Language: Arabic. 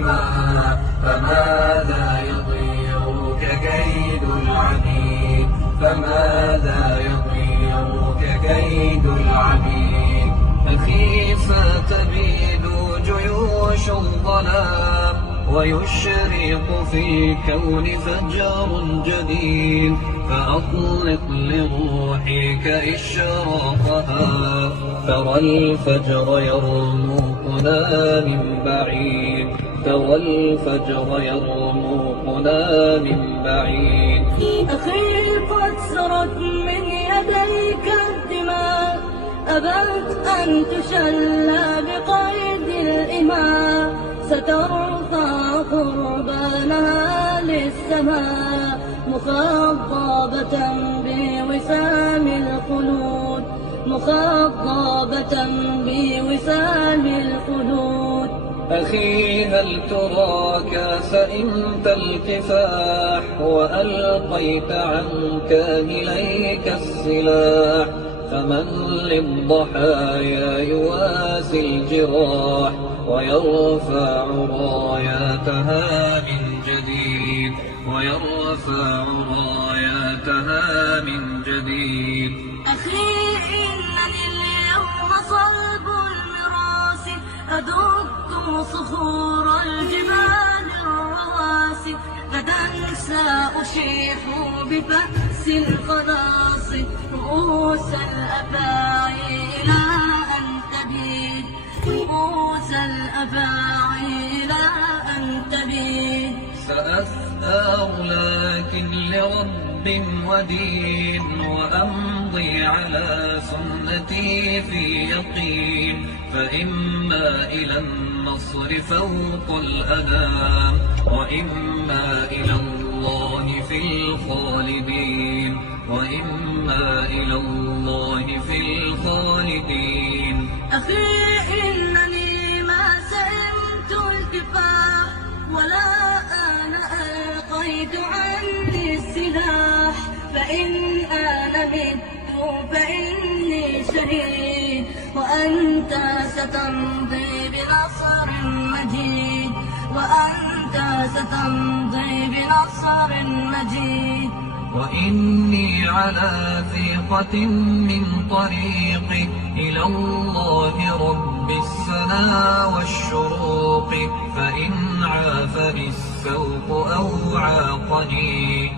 الحمى، فماذا يضيرك كيد العبيد، فماذا يضيرك كيد العبيد. أخي فتبيد جيوش الظلام، ويشرق في الكون فجر جديد، فأطلق لروحك إشراقها. ترى الفجر يرمقنا من بعيد، ترى الفجر يرمقنا من بعيد. أخي قد سرت من يديك الدماء، أبت أن تشلى بقيد الإماء، سترفع قربانها للسماء، مخضبة بوسام الخلود، مخضبة بوسام الخلود. أخي هل تراك سئمت الكفاح، وألقيت عنك إليك السلاح، فمن للضحايا يواسي الجراح، ويرفع راياتها من جديد، ويرفع راياتها من جديد. أخي إنني اليوم صلب المراس، أدق صخور الجبال الرواسي، غدا سأشيح ببأس الخلاص، رؤوس الأفاعي إلى أن تبيد، رؤوس الأفاعي إلى أن تبيد. سأثار لكن لرب ودين، وأمضي على سنتي في يقين، فإما إلى النصر فوق الأنام، وإما إلى الله في الخالدين، وإما إلى الله في الخالدين. أخي إنني ما سئمت الكفاح، ولا أنا ألقيت عني السلاح، فإن أنا مت فإني شهيد، وأنت ستمضي بنصر مجيد، وأنت ستمضي بنصر مجيد. وإني على ثقة من طريقي إلى الله رب السنا والشروق، فإن عافني السوق أو عاقني